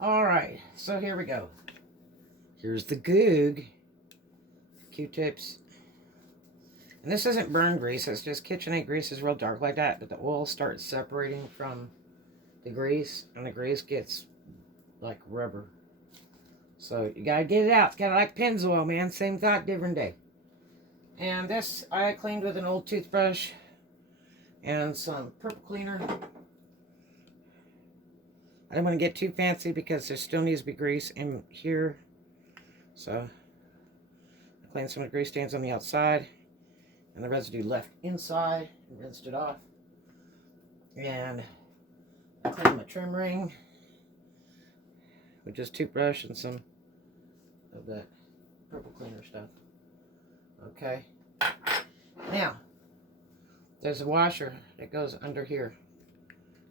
All right, so here we go. Here's the goog. Q-tips. And this isn't burn grease. It's just KitchenAid grease is real dark like that. But the oil starts separating from the grease. And the grease gets like rubber. So you got to get it out. It's kind of like Pennzoil, man. Same thought, different day. And this I cleaned with an old toothbrush. And some purple cleaner. I don't want to get too fancy because there still needs to be grease in here. So I cleaned some of the grease stains on the outside and the residue left inside and rinsed it off. And I cleaned my trim ring with just toothbrush and some of that purple cleaner stuff. Okay. Now, there's a washer that goes under here.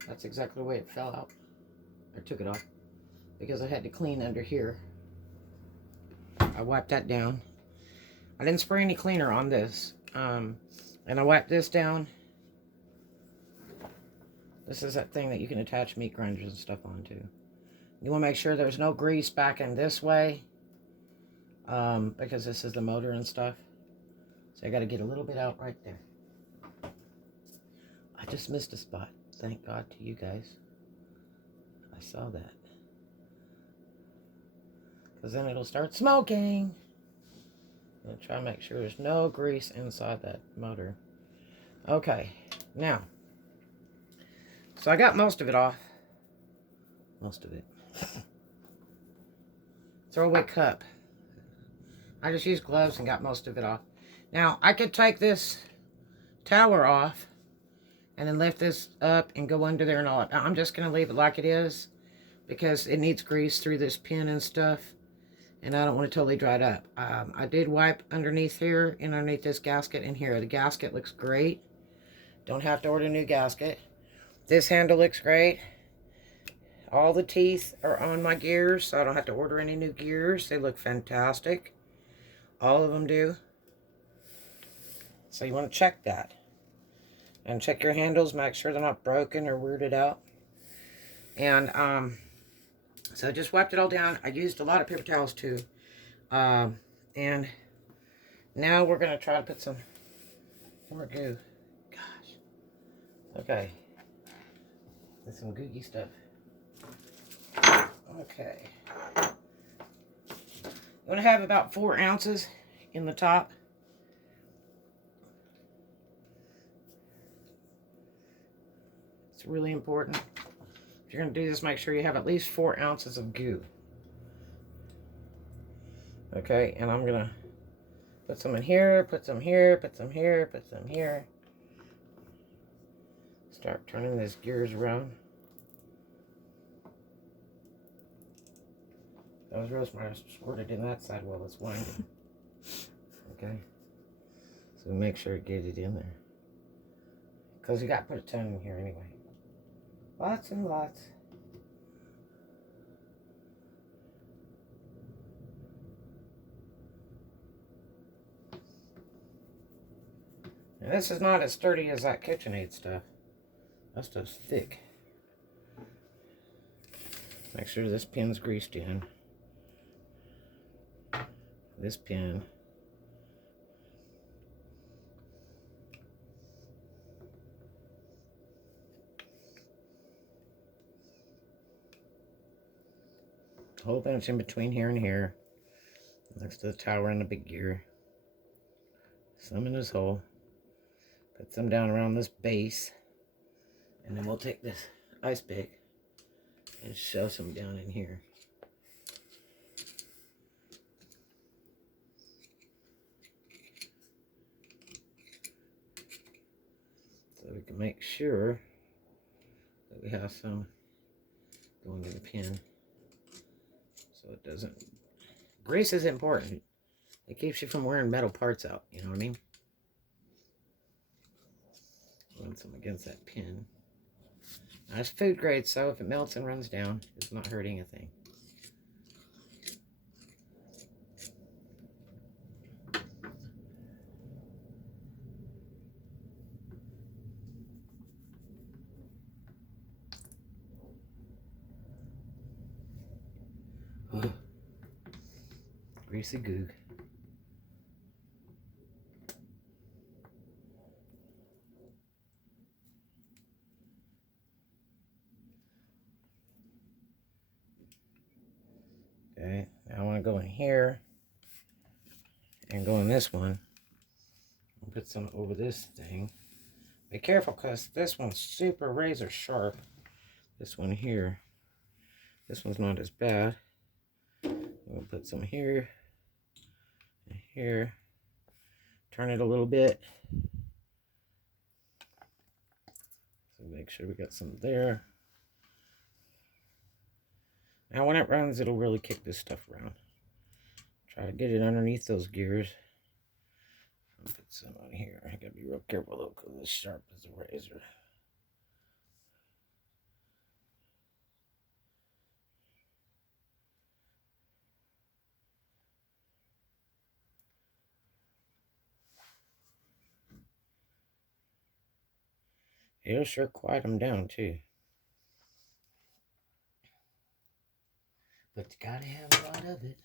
That's exactly the way it fell out. I took it off because I had to clean under here. I wiped that down. I didn't spray any cleaner on this. And I wiped this down. This is that thing that you can attach meat grinders and stuff onto. You want to make sure there's no grease back in this way. Because this is the motor and stuff. So I got to get a little bit out right there. I just missed a spot. Thank God to you guys. I saw that. Because then it'll start smoking. And try to make sure there's no grease inside that motor. Okay, now. So I got most of it off. Most of it. Throwaway cup. I just used gloves and got most of it off. Now, I could take this tower off and then lift this up and go under there and all that. I'm just going to leave it like it is because it needs grease through this pin and stuff. And I don't want it totally dried up. I did wipe underneath here and underneath this gasket in here. The gasket looks great. Don't have to order a new gasket. This handle looks great. All the teeth are on my gears, so I don't have to order any new gears. They look fantastic. All of them do. So you want to check that. And check your handles, make sure they're not broken or weirded out. And so I just wiped it all down. I used a lot of paper towels too. And now we're going to try to put some more goo. Gosh. Okay. There's some gooey stuff. Okay. You want to have about 4 ounces in the top. It's really important. If you're going to do this, make sure you have at least 4 ounces of goo. Okay, and I'm going to put some in here, put some here, put some here, put some here. Start turning these gears around. That was real smart. I squirted in that side while it's winding. Okay. So make sure to get it in there. Because you got to put a ton in here anyway. Lots and lots. And this is not as sturdy as that KitchenAid stuff. That stuff's thick. Make sure this pin's greased in. This pin. A whole bunch in between here and here. Next to the tower and the big gear. Some in this hole. Put some down around this base. And then we'll take this ice pick and shove some down in here. So we can make sure that we have some going to the pin. So it doesn't... Grease is important. It keeps you from wearing metal parts out. You know what I mean? Run some against that pin. Now it's food grade, so if it melts and runs down, it's not hurting a thing. Greasy goog. Okay, now I want to go in here and go in this one. I'll put some over this thing. Be careful because this one's super razor sharp. This one here. This one's not as bad. We'll put some here and here. Turn it a little bit. So make sure we got some there. Now when it runs, it'll really kick this stuff around. Try to get it underneath those gears. I'll put some on here. I gotta be real careful though, because it's sharp as a razor. It'll sure quiet them down too. But you gotta have a lot of it.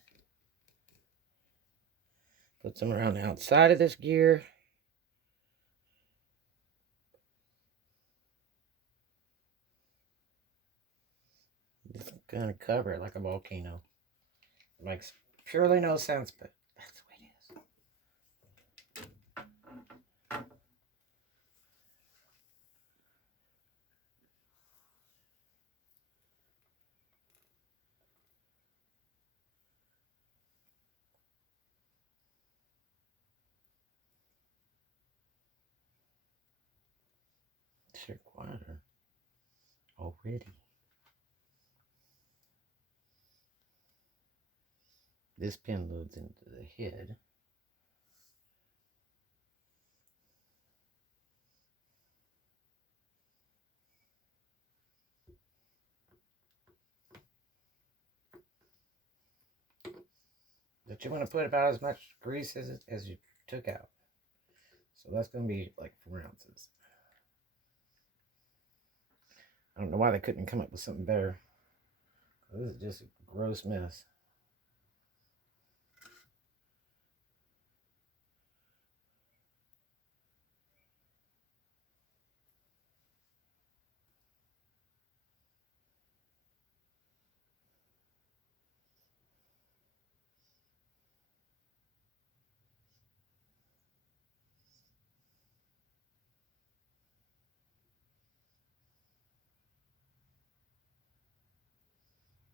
Put some around the outside of this gear. Just gonna cover it like a volcano. It makes purely no sense, but that's the way it is. Sure quieter already. This pin loads into the head. But you want to put about as much grease as you took out. So that's going to be like 4 ounces. I don't know why they couldn't come up with something better. This is just a gross mess.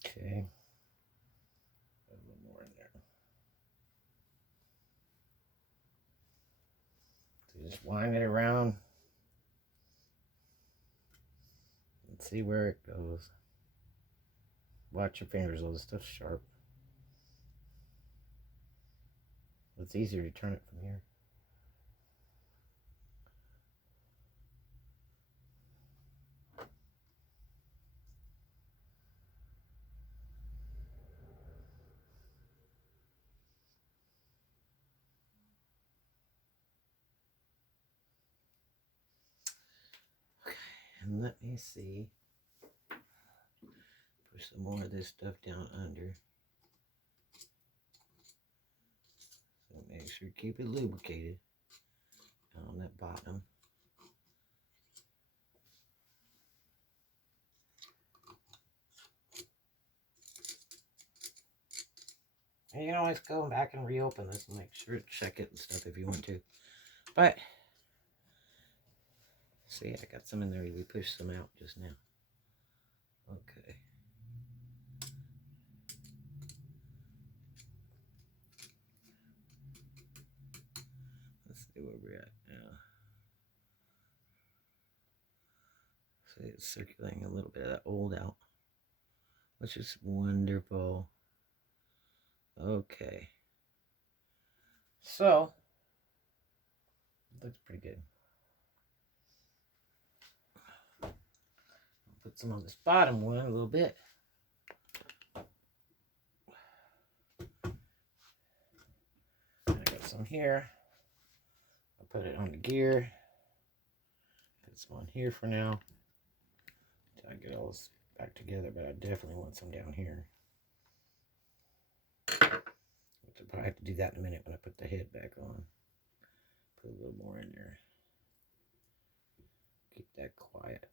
Okay. A little more in there. So just wind it around and see where it goes. Watch your fingers, all this stuff's sharp. It's easier to turn it from here. Okay, and let me see. Push some more of this stuff down under. So make sure you keep it lubricated on that bottom. And you can always go back and reopen this and make sure to check it and stuff if you want to. But, see, I got some in there. We pushed some out just now. Okay. Let's see where we're at now. See, it's circulating a little bit of that old out, which is wonderful. Okay. So, looks pretty good. I'll put some on this bottom one a little bit. I got some here. I'll put it on the gear. Put some on here for now. Until I get all this back together, but I definitely want some down here. So I'll probably have to do that in a minute when I put the head back on. Put a little more in there. Keep that quiet.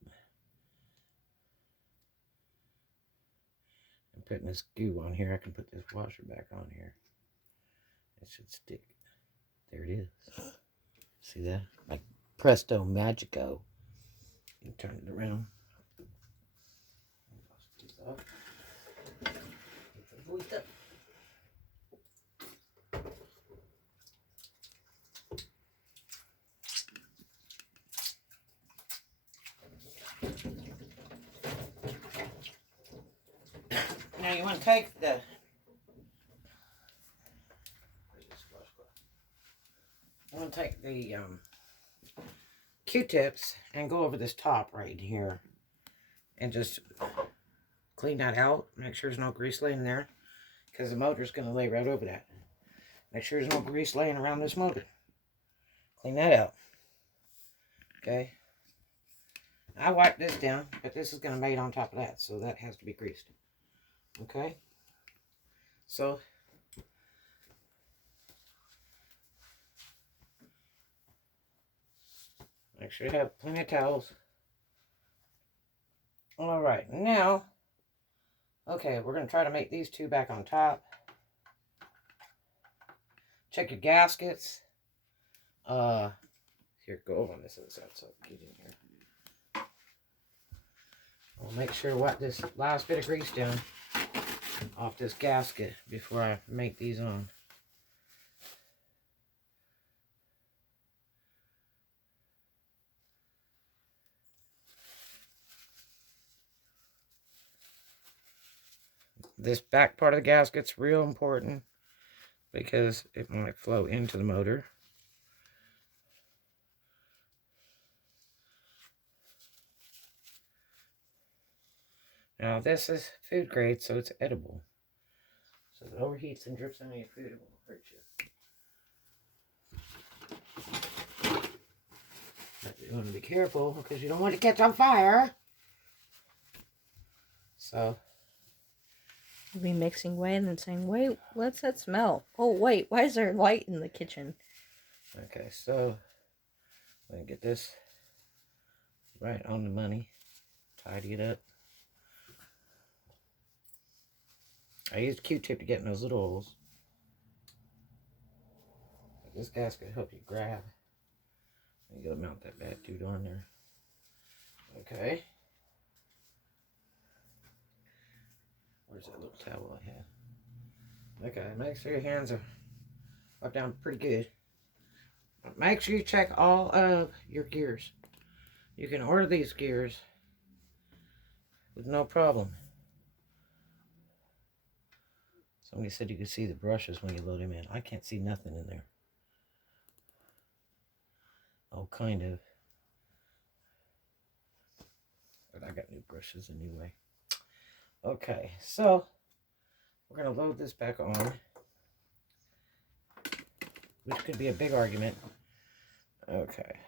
I'm putting this goo on here. I can put this washer back on here. It should stick. There it is. See that? Like presto magico. You turn it around. Now you want to take the Q-tips and go over this top right here and just clean that out. Make sure there's no grease laying there because the motor's going to lay right over that. Make sure there's no grease laying around this motor. Clean that out. Okay. I wiped this down, but this is going to mate on top of that, so that has to be greased. Okay. So make sure you have plenty of towels. All right, now, okay, we're going to try to make these two back on top. Check your gaskets. Here, go over on this other side so I can get in here. I'll make sure to wipe this last bit of grease down off this gasket before I make these on. This back part of the gasket's real important because it might flow into the motor. Now this is food grade, so it's edible. So if it overheats and drips into your food, it won't hurt you. But you want to be careful because you don't want it to catch on fire. So you'll be mixing away and then saying, wait, what's that smell? Oh, wait, why is there light in the kitchen? Okay, so I'm going to get this right on the money. Tidy it up. I used a Q-tip to get in those little holes. This gasket will help you grab. You gotta mount that bad dude on there. Okay. Where's that little towel I had? Okay, make sure your hands are up down pretty good. Make sure you check all of your gears. You can order these gears with no problem. Somebody said you could see the brushes when you load them in. I can't see nothing in there. Oh, kind of. But I got new brushes anyway. Okay, so we're going to load this back on, which could be a big argument. Okay.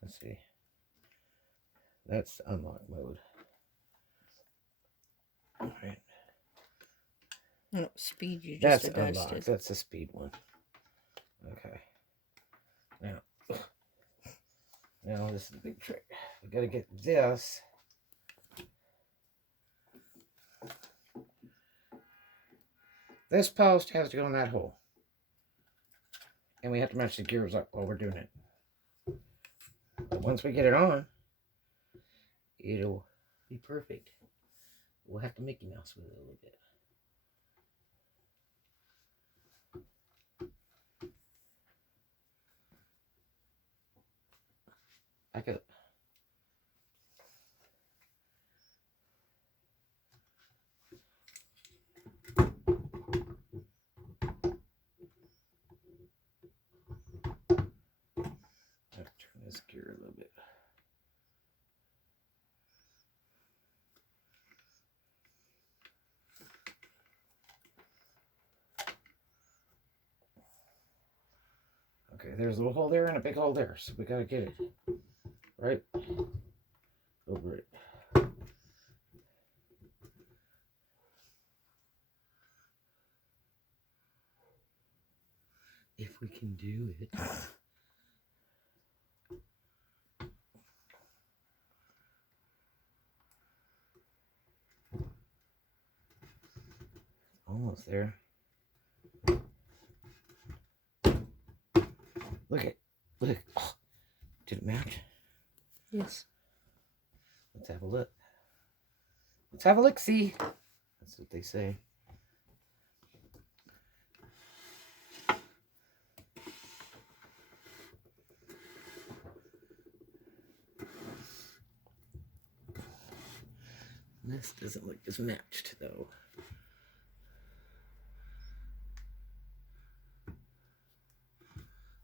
Let's see. That's unlock mode. All right. No, speed you just adjusted. That's unlocked. That's the speed one. Okay. Now this is the big trick. We got to get this. This post has to go in that hole. And we have to match the gears up while we're doing it. But once we get it on, it'll be perfect. We'll have to Mickey Mouse with it a little bit. Back up. I have to turn this gear a little bit. Okay, there's a little hole there and a big hole there, so we gotta get it right over it. can do it. Almost there. Look. Oh, did it match? Yes. Let's have a look. Let's have a look, see. That's what they say. This doesn't look as matched, though.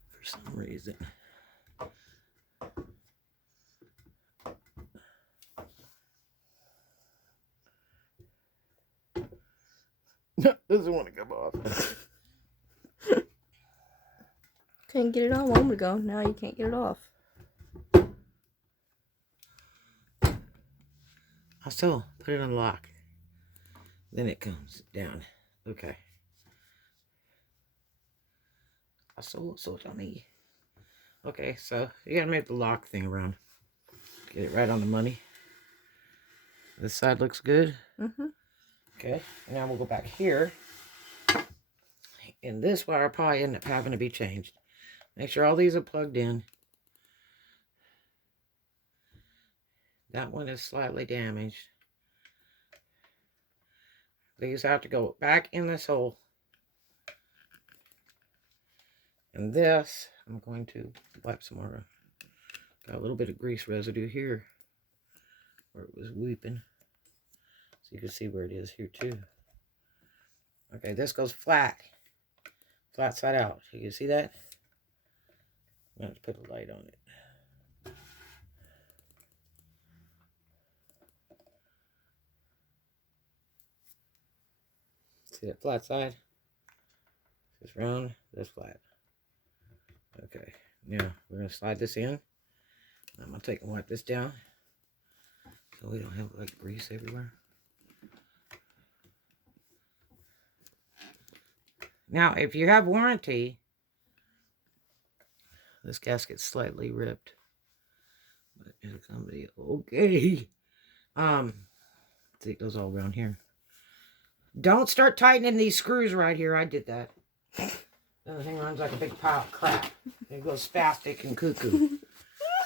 For some reason. Doesn't want to come off. Couldn't get it on a moment ago. Now you can't get it off. I'll still put it on lock. Then it comes down. Okay. So tell me. Okay, so you gotta make the lock thing around. Get it right on the money. This side looks good. Mm-hmm. Okay, and now we'll go back here. And this wire probably end up having to be changed. Make sure all these are plugged in. That one is slightly damaged. These have to go back in this hole. And this, I'm going to wipe some more. Got a little bit of grease residue here where it was weeping. So you can see where it is here too. Okay, this goes flat. Flat side out. You can see that? I'm going to put a light on it. See that flat side? This round, this flat. Okay, now we're going to slide this in. I'm going to take and wipe this down so we don't have like grease everywhere. Now, if you have warranty, this gasket's slightly ripped. But it'll come be okay. See, it goes all around here. Don't start tightening these screws right here. I did that. Then the thing runs like a big pile of crap. It goes spastic and cuckoo.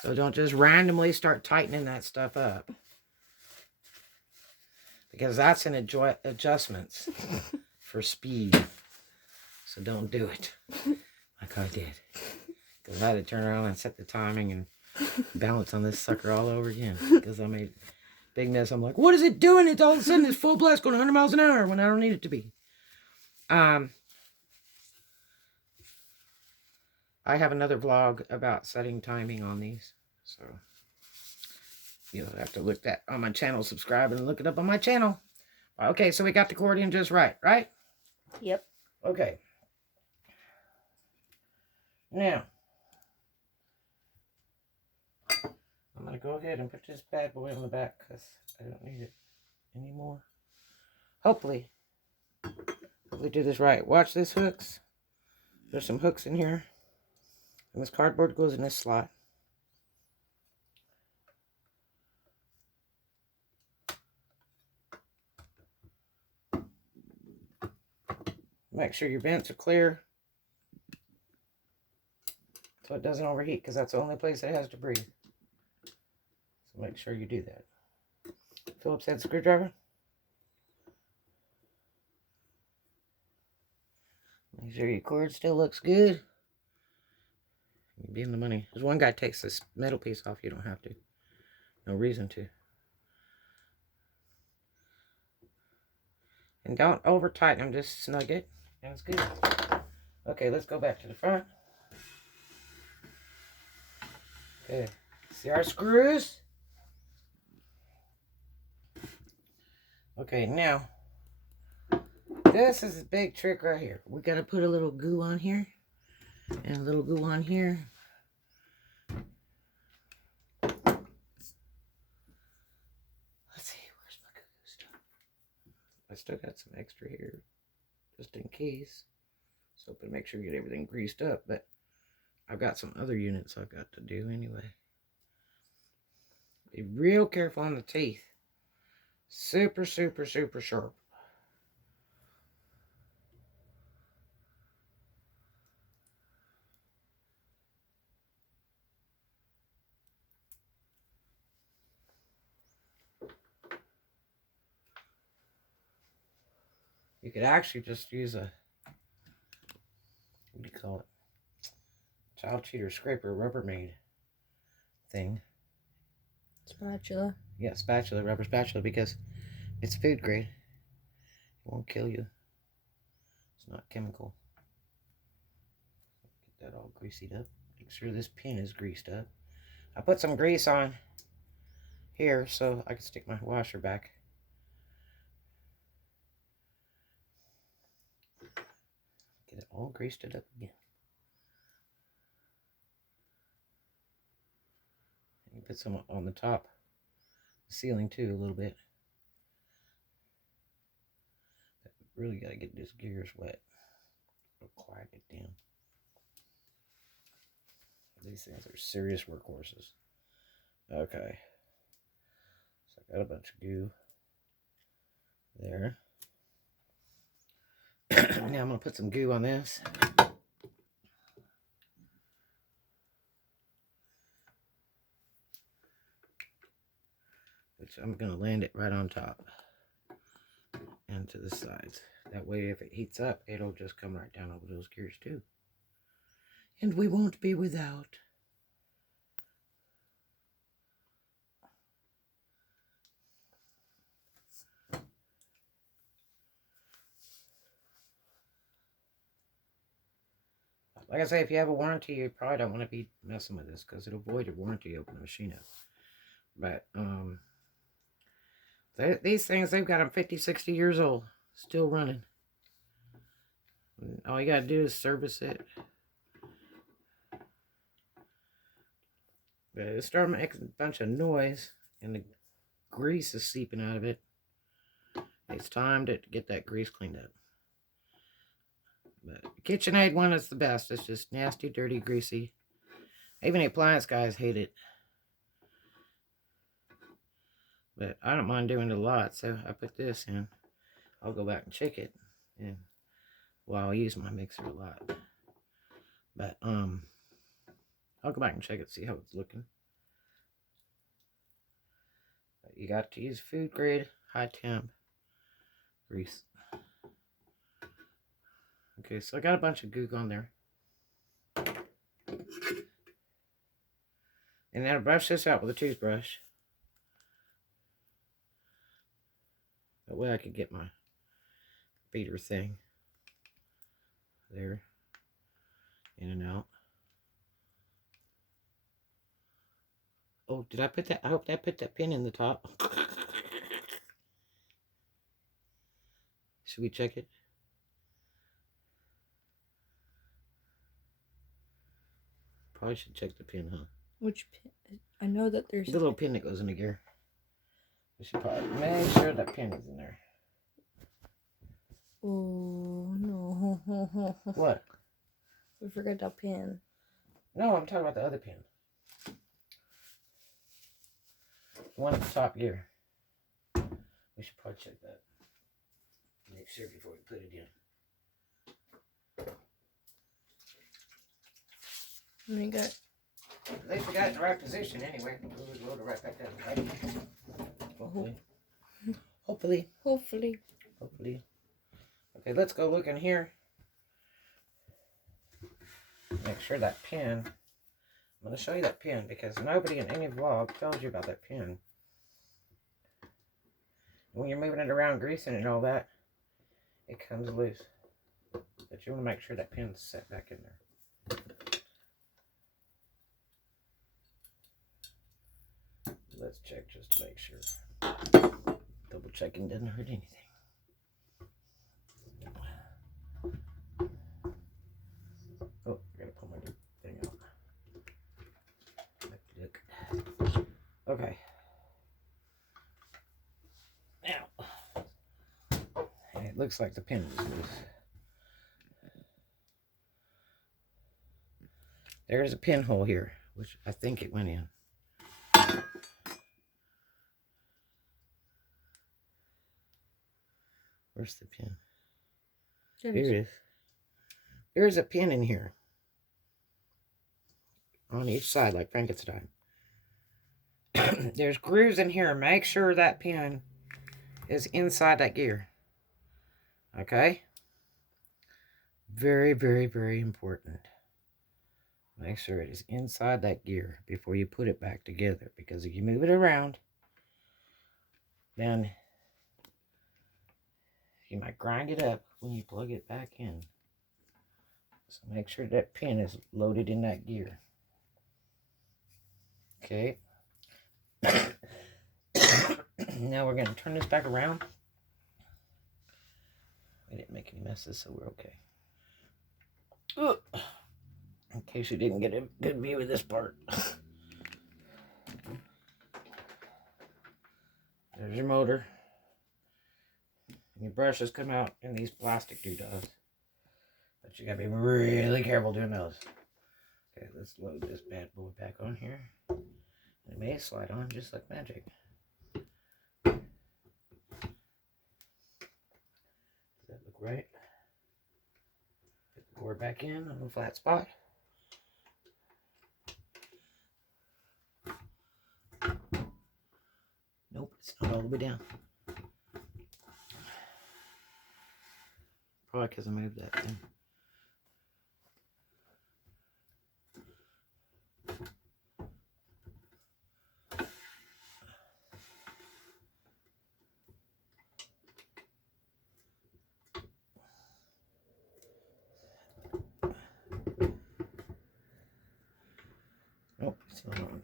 So don't just randomly start tightening that stuff up. Because that's an adjustments for speed. So don't do it like I did. Because I had to turn around and set the timing and balance on this sucker all over again. Because I made big mess. I'm like, what is it doing? It's all of a sudden it's full blast going 100 miles an hour when I don't need it to be. I have another vlog about setting timing on these. So you'll have to look that on my channel, subscribe and look it up on my channel. Okay, so we got the cord in just right? Yep. Okay. Now, I'm going to go ahead and put this bad boy on the back because I don't need it anymore. Hopefully do this right. Watch this hooks. There's some hooks in here. And this cardboard goes in this slot. Make sure your vents are clear so it doesn't overheat, because that's the only place it has to breathe. So make sure you do that. Phillips head screwdriver. Make sure your cord still looks good. You'll be in the money. There's one guy takes this metal piece off. You don't have to. No reason to. And don't over tighten them. Just snug it. And it's good. Okay, let's go back to the front. Okay. See our screws? Okay, now. This is a big trick right here. We got to put a little goo on here. And a little goo on here. Let's see, where's my goo stuff? I still got some extra here, just in case. hoping to make sure we get everything greased up, but I've got some other units I've got to do anyway. Be real careful on the teeth. Super, super, super sharp. You could actually just use a, what do you call it? Child cheater scraper Rubbermaid thing. Spatula. Yeah, spatula, rubber spatula, because it's food grade. It won't kill you. It's not chemical. Get that all greased up. Make sure this pin is greased up. I put some grease on here so I can stick my washer back. Get it all greased it up again. You put some on the top, the ceiling too, a little bit. But really got to get this gears wet. It'll quiet it down. These things are serious workhorses. Okay. So I got a bunch of goo there. Now I'm going to put some goo on this. Which I'm going to land it right on top and to the sides. That way if it heats up, it'll just come right down over those gears too. And we won't be without. Like I say, if you have a warranty, you probably don't want to be messing with this because it'll void your warranty, open the machine up. But these things, they've got them 50, 60 years old, still running. All you got to do is service it. But it started making a bunch of noise, and the grease is seeping out of it. It's time to get that grease cleaned up. But the KitchenAid one is the best. It's just nasty, dirty, greasy. Even the appliance guys hate it. But I don't mind doing it a lot, so I put this in. I'll go back and check it. And well, I'll use my mixer a lot. But I'll go back and check it, see how it's looking. But you got to use food grade, high temp grease. Okay, so I got a bunch of goo on there. And then I'll brush this out with a toothbrush. That way I could get my beater thing there, in and out. Oh, did I put that? I hope I put that pin in the top. Should we check it? Probably should check the pin, huh? Which pin? I know that there's the little pin that goes in the gear. We should probably make sure that pin is in there. Oh no! What? We forgot that pin. No, I'm talking about the other pin. The one at the top gear. We should probably check that. Make sure before we put it in. We got. They forgot the right position anyway. We'll load it right back down, right? Hopefully. Hopefully. Hopefully. Hopefully. Okay, let's go look in here. Make sure that pin. I'm going to show you that pin because nobody in any vlog tells you about that pin. When you're moving it around, greasing it and all that, it comes loose. But you want to make sure that pin's set back in there. Let's check just to make sure. Double checking doesn't hurt anything. Oh, I gotta pull my thing out. Look. Okay. Now, it looks like the pin is loose. There's a pinhole here, which I think it went in. Where's the pin? Here it is. There's a pin in here. On each side, like Frankenstein. There's grooves in here. Make sure that pin is inside that gear. Okay? Very, very, very important. Make sure it is inside that gear before you put it back together. Because if you move it around, then you might grind it up when you plug it back in. So make sure that pin is loaded in that gear. Okay. Now we're going to turn this back around. We didn't make any messes, so we're okay. Ugh. In case you didn't get a good view of this part. There's your motor. And your brushes come out in these plastic doodads. But you gotta be really careful doing those. Okay, let's load this bad boy back on here. It may slide on just like magic. Does that look right? Put the cord back in on the flat spot. Nope, it's not all the way down. Probably because I moved that thing. Nope, it's not on.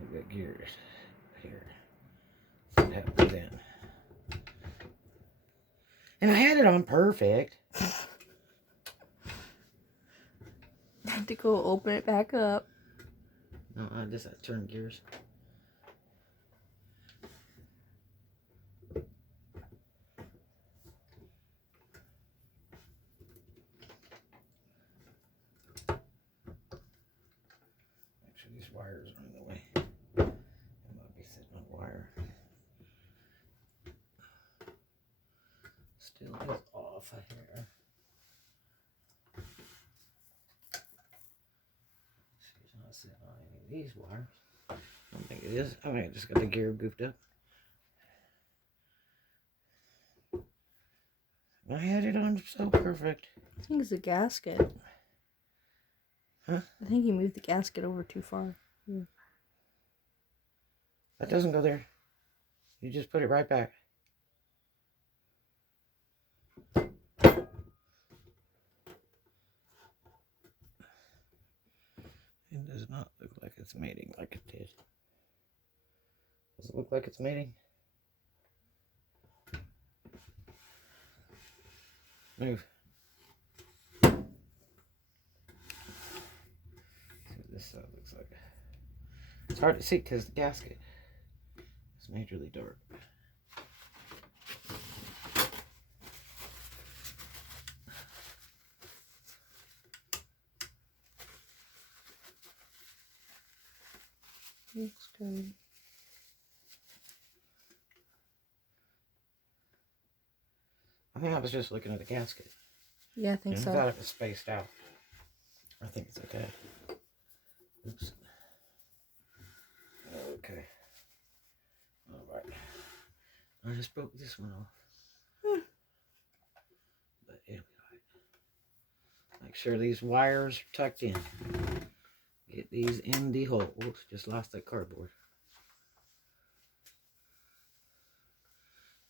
We've got gears here. So that goes in. And I had it on perfect. I had to go open it back up. No, I just had to turn gears. Make sure these wires are in the way. I might be sitting on wire. Still is off here. She's not sitting on any of these wires. I don't think it is. I mean, I just got the gear goofed up. I had it on so perfect. I think it's a gasket. Huh? I think you moved the gasket over too far. Yeah. That doesn't go there. You just put it right back. It does not look like it's mating like it did. Does it look like it's mating? Move. See what this side looks like. It's hard to see because the gasket is majorly dark. Looks good. I think I was just looking at the gasket. Yeah, I think I so. thought it was spaced out. I think it's okay. Oops. Okay. Alright. I just broke this one off. But anyway. Make sure these wires are tucked in. Get these in the hole. Oops, just lost that cardboard.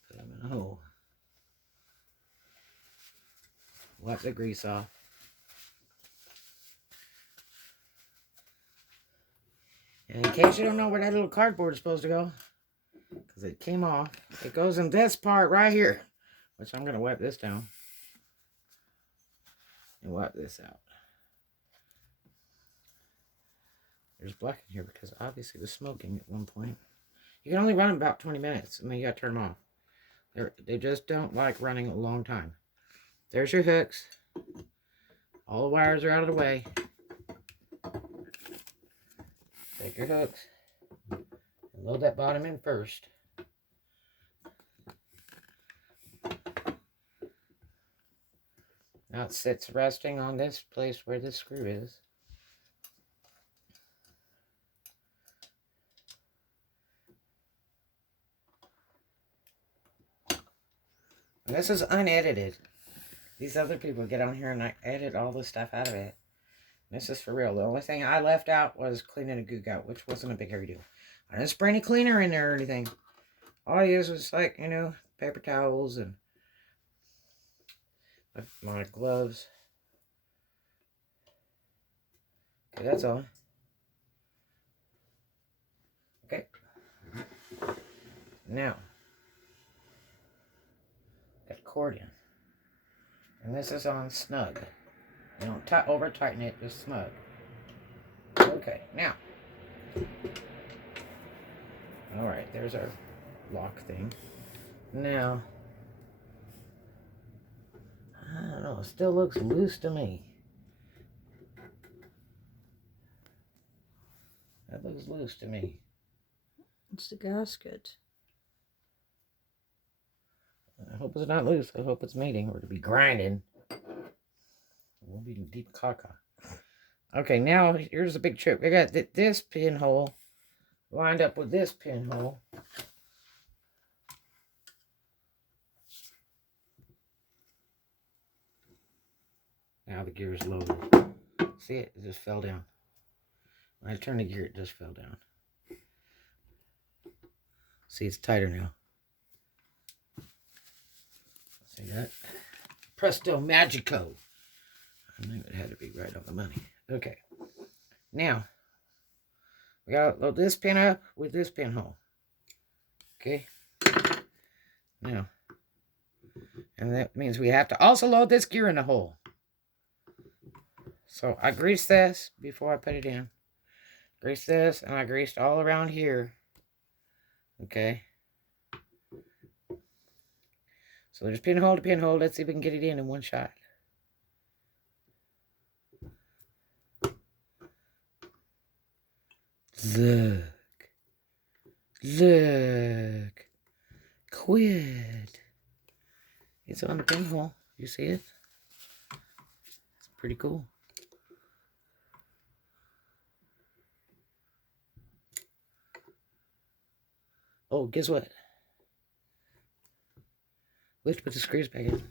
Put them in a hole. Wipe the grease off. And in case you don't know where that little cardboard is supposed to go, because it came off, it goes in this part right here, which I'm going to wipe this down and wipe this out. There's black in here because obviously it was smoking at one point. You can only run them about 20 minutes, and then you got to turn them off. They just don't like running a long time. There's your hooks. All the wires are out of the way. Take your hooks and load that bottom in first. Now it sits resting on this place where this screw is. And this is unedited. These other people get on here and I edit all this stuff out of it. This is for real. The only thing I left out was cleaning a gook out, which wasn't a big hairy deal. I didn't spray any cleaner in there or anything. All I used was like, you know, paper towels and my gloves. Okay, that's all. Okay. Now, got cord in. And this is on snug. You don't over tighten it, just snug. Okay, now. Alright, there's our lock thing. Now, I don't know, it still looks loose to me. That looks loose to me. It's the gasket. I hope it's not loose. I hope it's mating or to be grinding. We'll be in deep caca. Okay, now here's the big trick. We got this pinhole lined up with this pinhole. Now the gear is loaded. See it? It just fell down. When I turned the gear, it just fell down. See, it's tighter now. See that? Presto Magico. I knew it had to be right on the money. Okay. Now, we gotta load this pin up with this pinhole. Okay. Now, and that means we have to also load this gear in the hole. So I greased this before I put it in. Greased this, and I greased all around here. Okay. So there's pinhole to pinhole. Let's see if we can get it in one shot. Look. Look. Quit. It's on the pinhole. You see it? It's pretty cool. Oh, guess what? We have to put the screws back in.